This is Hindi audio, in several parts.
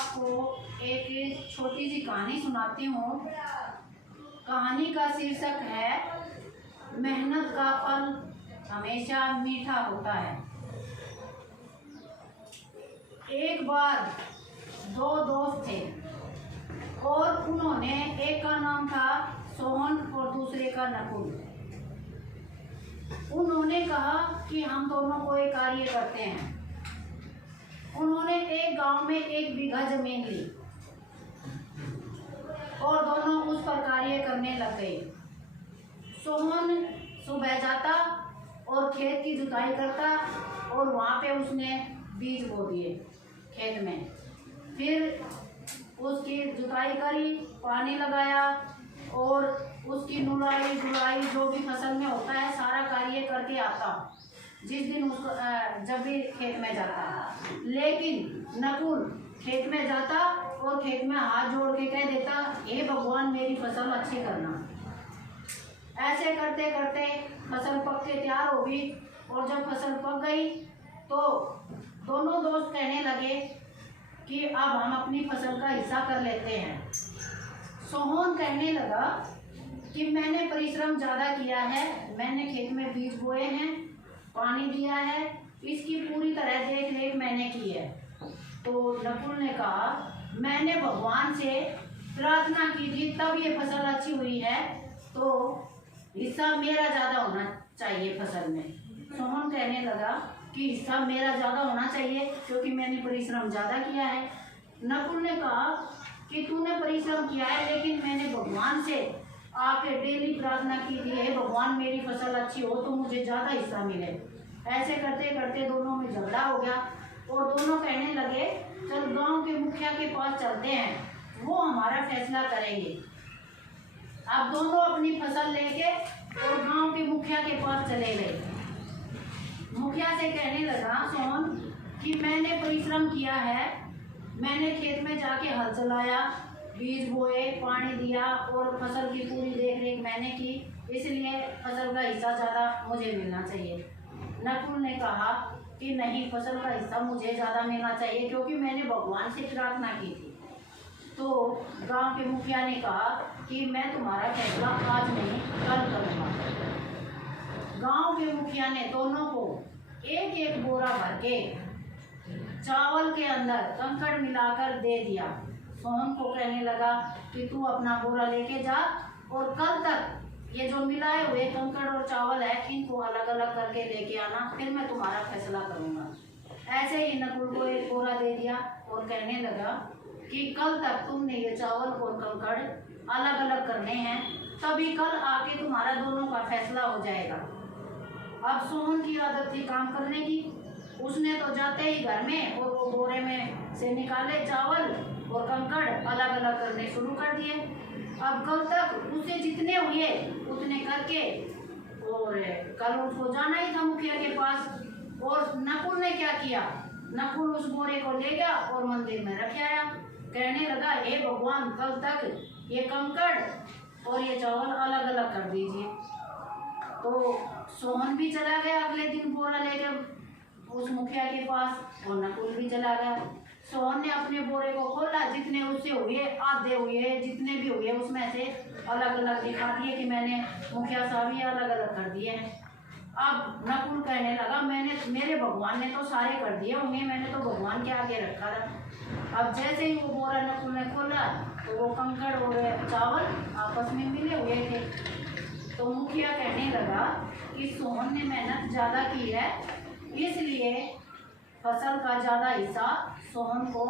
आपको एक छोटी सी कहानी सुनाती हूँ। कहानी का शीर्षक है मेहनत का फल हमेशा मीठा होता है। एक बार दो दोस्त थे और उन्होंने, एक का नाम था सोहन और दूसरे का नकुल। उन्होंने कहा कि हम दोनों कोई कार्य करते हैं। उन्होंने एक गांव में 1 बीघा जमीन ली और दोनों उस पर कार्य करने लग गए। सोहन सुबह जाता और खेत की जुताई करता और वहाँ पे उसने बीज बो दिए खेत में। फिर उसकी जुताई करी, पानी लगाया और उसकी नुलाई धुलाई जो भी फसल में होता है सारा कार्य करके आता जिस दिन उसको जब भी खेत में जाता। लेकिन नकुल खेत में जाता और खेत में हाथ जोड़ के कह देता, हे भगवान मेरी फसल अच्छी करना। ऐसे करते करते फसल पक के तैयार हो गई और जब फसल पक गई तो दोनों दोस्त कहने लगे कि अब हम अपनी फसल का हिस्सा कर लेते हैं। सोहन कहने लगा कि मैंने परिश्रम ज़्यादा किया है, मैंने खेत में बीज बोए हैं, पानी दिया है, इसकी पूरी तरह देख रेख मैंने की है। तो नकुल ने कहा, मैंने भगवान से प्रार्थना की थी तब ये फसल अच्छी हुई है, तो हिस्सा मेरा ज़्यादा होना चाहिए फसल में। सोहन कहने लगा कि हिस्सा मेरा ज़्यादा होना चाहिए क्योंकि मैंने परिश्रम ज़्यादा किया है। नकुल ने कहा कि तूने परिश्रम किया है लेकिन मैंने भगवान से आके डेली प्रार्थना की थी, हे भगवान मेरी फसल अच्छी हो तो मुझे ज़्यादा हिस्सा मिले। ऐसे करते करते दोनों में झगड़ा हो गया और दोनों कहने लगे, चल गांव के मुखिया के पास चलते हैं, वो हमारा फैसला करेंगे। अब दोनों अपनी फसल लेके और गांव के मुखिया के पास चले गए। मुखिया से कहने लगा सोहन कि मैंने परिश्रम किया है, मैंने खेत में जाके हल चलाया, बीज बोए, पानी दिया और फसल की पूरी देख रेख मैंने की, इसलिए फसल का हिस्सा ज़्यादा मुझे मिलना चाहिए। नकुल ने कहा कि नहीं, फसल का हिस्सा मुझे ज़्यादा मिलना चाहिए क्योंकि मैंने भगवान से प्रार्थना की थी। तो गांव के मुखिया ने कहा कि मैं तुम्हारा फैसला आज नहीं कल करूँगा। गांव के मुखिया ने दोनों को एक एक बोरा भर के चावल के अंदर कंकड़ मिलाकर दे दिया। सोहन को कहने लगा कि तू अपना बोरा लेके जा और कल तक ये जो मिलाए हुए कंकड़ और चावल है इनको अलग अलग करके लेके आना, फिर मैं तुम्हारा फैसला करूँगा। ऐसे ही नकुल को एक बोरा दे दिया और कहने लगा कि कल तक तुमने ये चावल और कंकड़ अलग अलग करने हैं, तभी कल आके तुम्हारा दोनों का फैसला हो जाएगा। अब सोहन की आदत थी काम करने की। उसने तो जाते ही घर में और वो बोरे में से निकाले चावल और कंकड़ अलग अलग करने शुरू कर दिए। अब कल तक उसे जितने हुए उतने करके, और कल उसको जाना ही था मुखिया के पास। और नकुल ने क्या किया, नकुल उस बोरे को ले गया और मंदिर में रख आया। कहने लगा, हे भगवान कल तक ये कंकड़ और ये चावल अलग अलग कर दीजिए। तो सोहन भी चला गया अगले दिन बोरा लेकर उस मुखिया के पास और नकुल भी चला गया। सोहन ने अपने बोरे को खोला, जितने उससे हुए, आधे हुए, जितने भी हुए उसमें से अलग अलग दिखा दिए कि मैंने मुखिया साहब ये अलग अलग कर दिए हैं। अब नकुल कहने लगा, मेरे भगवान ने तो सारे कर दिए होंगे, मैंने तो भगवान के आगे रखा था। अब जैसे ही वो बोरा नकुल ने खोला तो वो कंकड़ और चावल आपस में मिले हुए थे। तो मुखिया कहने लगा कि सोहन ने मेहनत ज़्यादा की है, इसलिए फसल का ज़्यादा हिस्सा सोहन को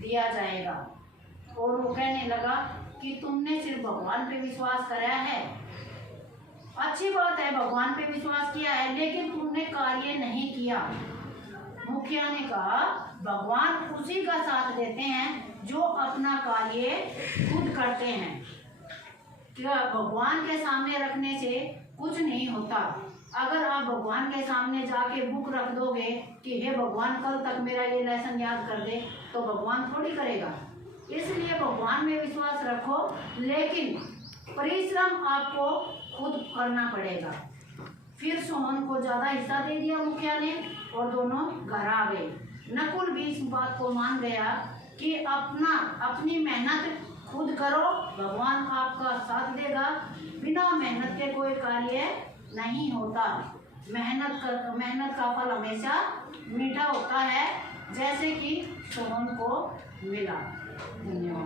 दिया जाएगा। और वो कहने लगा कि तुमने सिर्फ भगवान पे विश्वास कराया है, अच्छी बात है, भगवान पे विश्वास किया है, लेकिन तुमने कार्य नहीं किया। मुखिया ने कहा, भगवान उसी का साथ देते हैं जो अपना कार्य खुद करते हैं। क्या भगवान के सामने रखने से कुछ नहीं होता। अगर आप भगवान के सामने जाके बुक रख दोगे कि हे भगवान कल तक मेरा ये लेसन याद कर दे, तो भगवान थोड़ी करेगा। इसलिए भगवान में विश्वास रखो, लेकिन परिश्रम आपको खुद करना पड़ेगा। फिर सोहन को ज़्यादा हिस्सा दे दिया मुखिया ने और दोनों घर आ गए। नकुल भी इस बात को मान गया कि अपनी मेहनत खुद करो, भगवान आपका साथ देगा। बिना मेहनत के कोई कार्य नहीं होता। मेहनत का फल हमेशा मीठा होता है, जैसे कि सोहन को मिला। धन्यवाद।